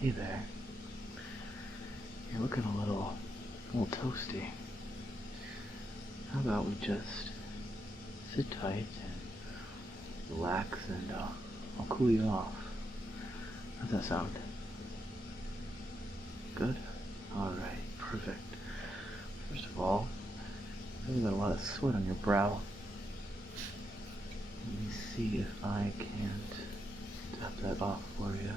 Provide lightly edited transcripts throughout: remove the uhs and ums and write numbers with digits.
Hey there. You're looking a little toasty. How about we just sit tight and relax and I'll cool you off. How's that sound? Good? Alright, perfect. First of all, you've got a lot of sweat on your brow. Let me see if I can't tap that off for you.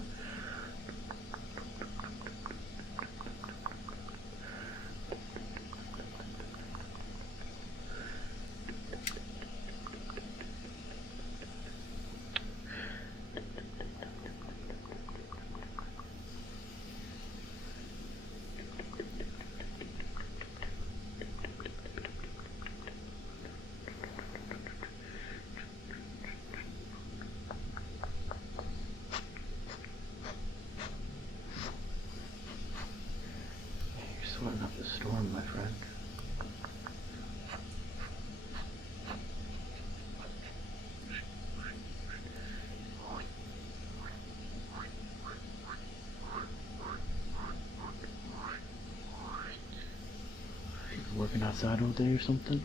Sweating up the storm, my friend. You been working outside all day or something?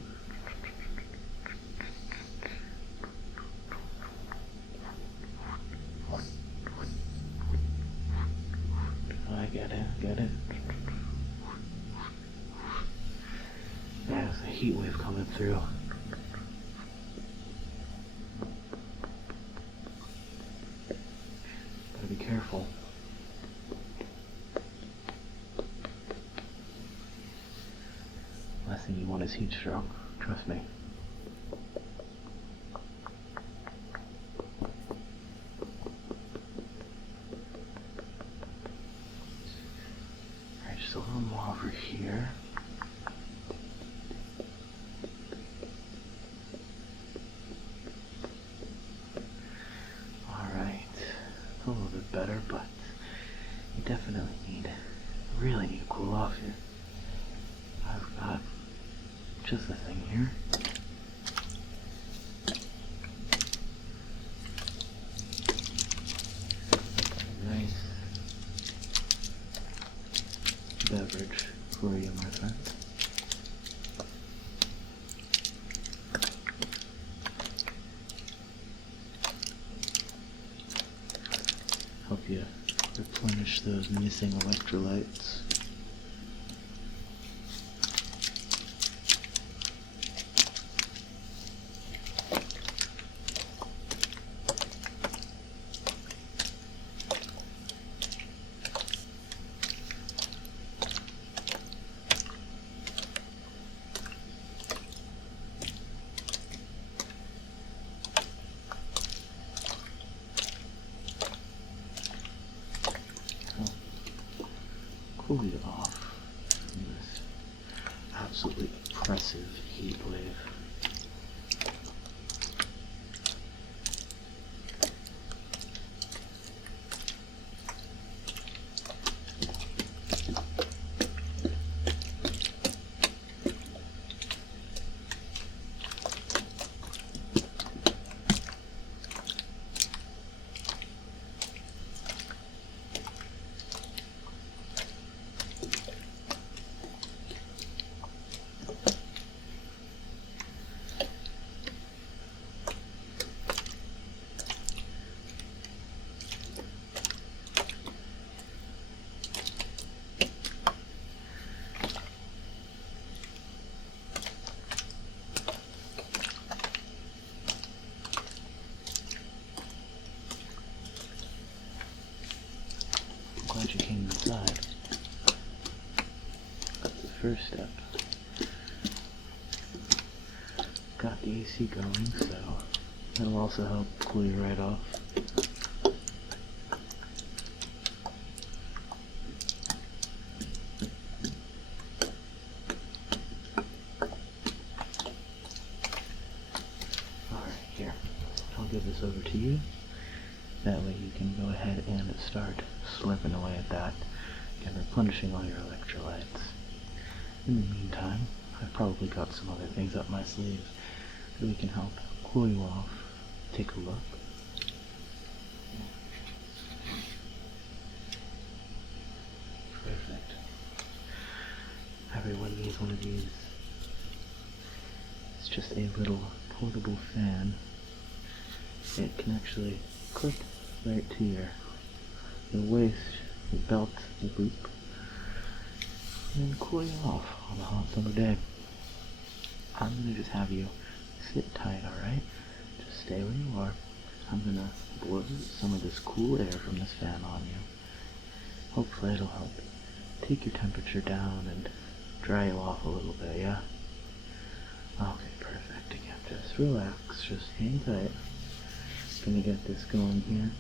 I get it. Yeah, there's a heat wave coming through. Gotta be careful. Last thing you want is heat stroke, trust me. Alright, just a little more over here. A little bit better, but you definitely really need to cool off here. I've got just the thing here. A nice beverage for you, my friend. Help you replenish those missing electrolytes. Cool you off from this absolutely oppressive heat wave. Glad you came inside. That's the first step. Got the AC going, so that'll also help cool you right off. Alright, here. I'll give this over to you. That way you can go ahead and start slurping away at that and replenishing all your electrolytes. In the meantime, I've probably got some other things up my sleeve that we can help cool you off. Take a look. one of these. It's just a little portable fan. It can actually clip right to your waist, your belt, your loop, and cool you off on a hot summer day. I'm gonna just have you sit tight, alright? Just stay where you are. I'm gonna blow some of this cool air from this fan on you. Hopefully it'll help take your temperature down and dry you off a little bit, yeah? Okay, perfect. Again, just relax, just hang tight. Gonna get this going here.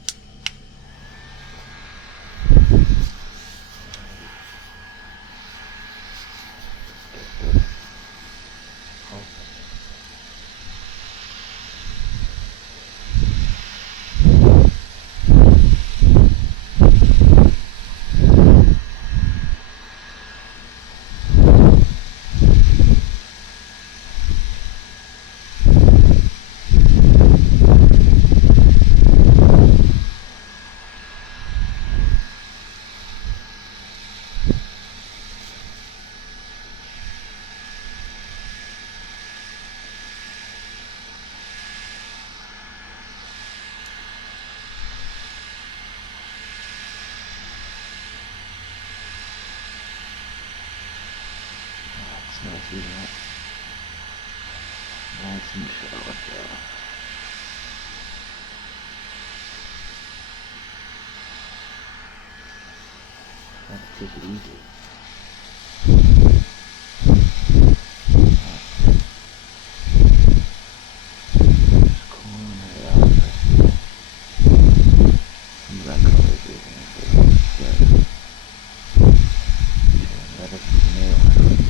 Nice, isn't it? Nice and chill with that. Try to take it easy. Just cooling it out. Some of that color is really good. Let it nail it.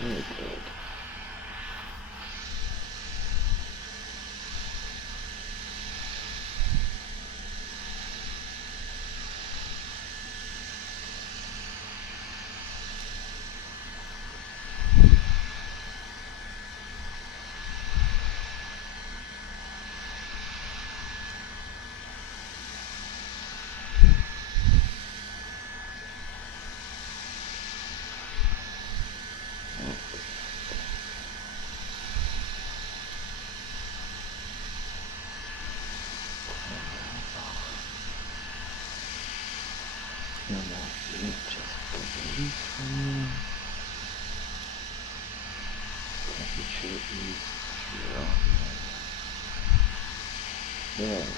Very good. Feel that heat just get released from you. Temperature is 0. There it is.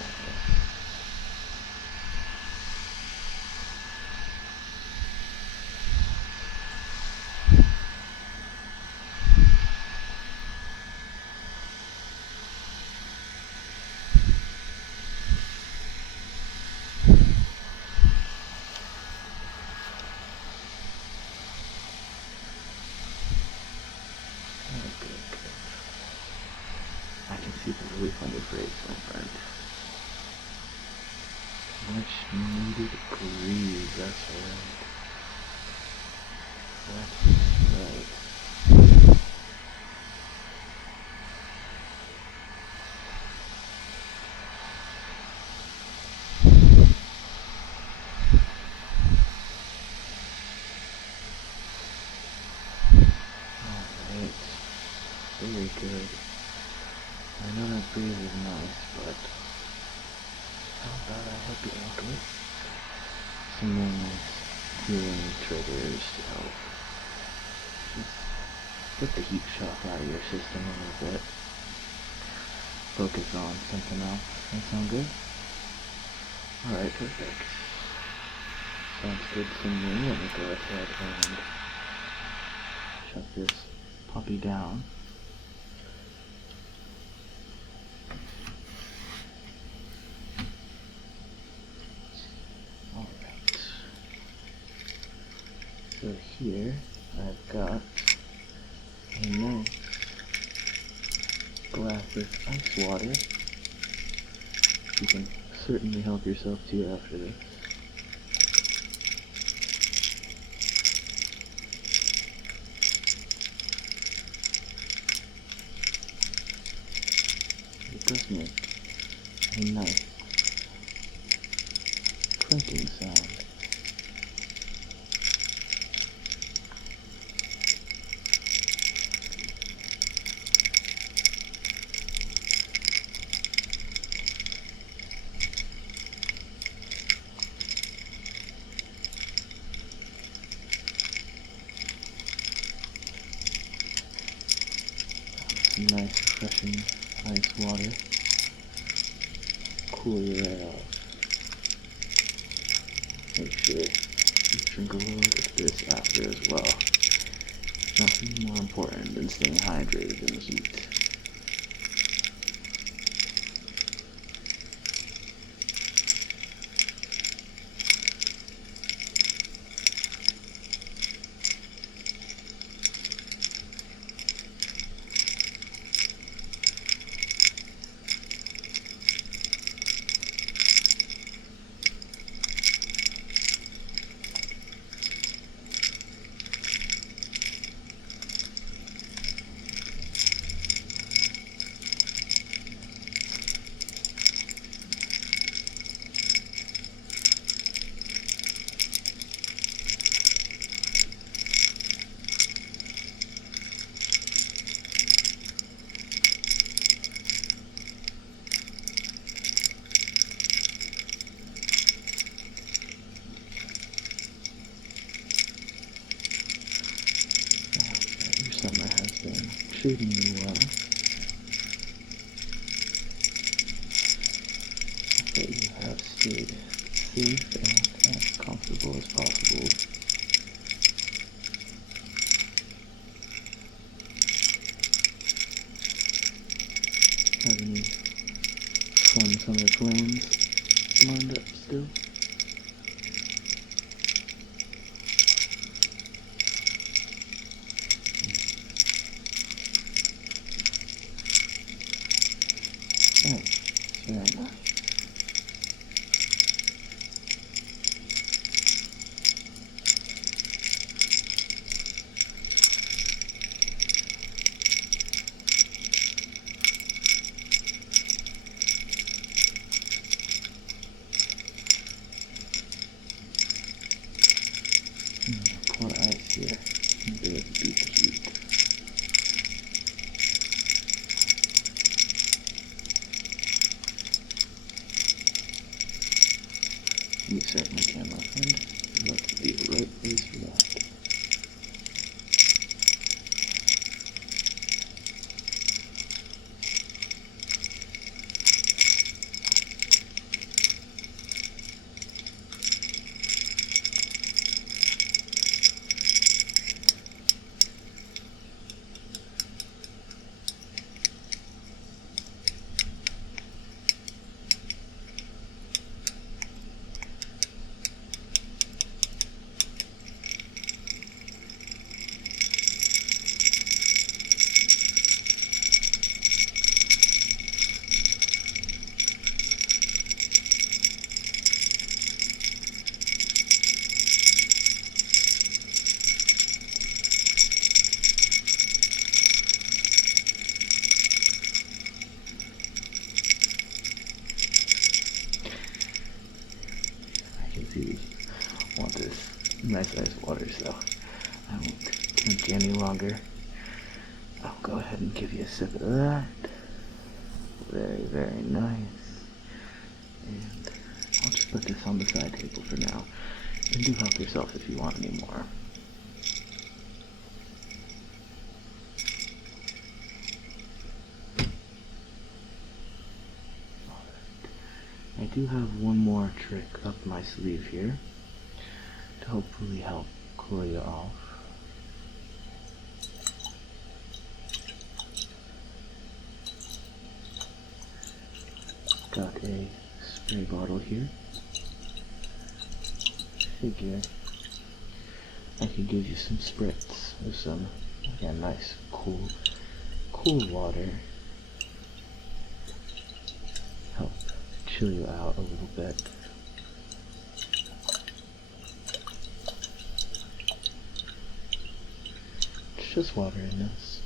I can see the relief on your face, my friend. Much needed breeze, that's right. That's right. Alright. Very good. I know that breeze is nice, but how about I help you out with some more nice healing triggers to help just let the heat shock out of your system a little bit. Focus on something else. That sound good? Alright, perfect. Sounds good to me. Let me go ahead and shut this puppy down. Alright. So here I've got a nice glass of ice water. You can certainly help yourself to after this. It does make a nice clinking sound. Some nice refreshing ice water. Cool your head off. Make sure you drink a little bit of this after as well. Nothing more important than staying hydrated in the heat. Summer has been treating you well. I hope you have stayed safe and as comfortable as possible. Have any fun summer plans lined up still? Nice, very nice. Pour ice here. Maybe let's beat the heat. You certainly can, my friend. You'd like to be the right place for that. You want this nice ice water, so I won't keep you any longer. I'll go ahead and give you a sip of that. Very, very nice. And I'll just put this on the side table for now. And do help yourself if you want any more. do have one more trick up my sleeve here to hopefully help cool you off. Got a spray bottle here. Figure I could give you some spritz of some, again, nice cool water. Help chill you out a little bit. It's just water in this.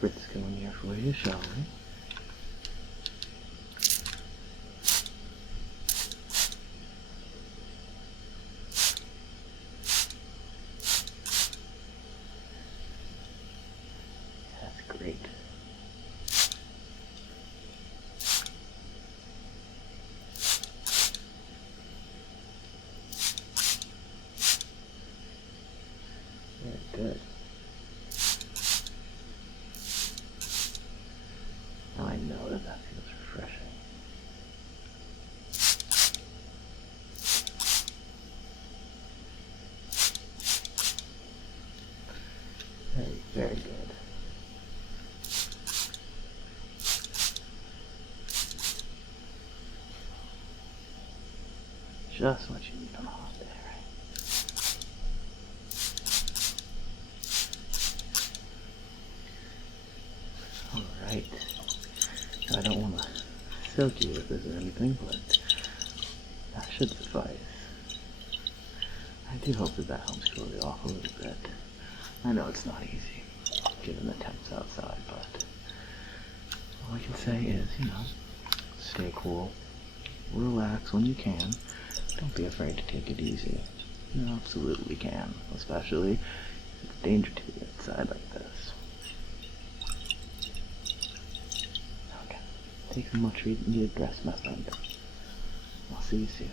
Spritz going here for you, shall we? That's great. Very good. I know that feels refreshing. Very good. Just what you need on a hot day, right? Alright. I don't want to soak you with this or anything, but that should suffice. I do hope that helps cool you off a little bit. I know it's not easy, given the temps outside, but all I can say is, stay cool, relax when you can, don't be afraid to take it easy. You absolutely can, especially if it's a danger to you outside like this. Okay, take some much needed rest, my friend. I'll see you soon.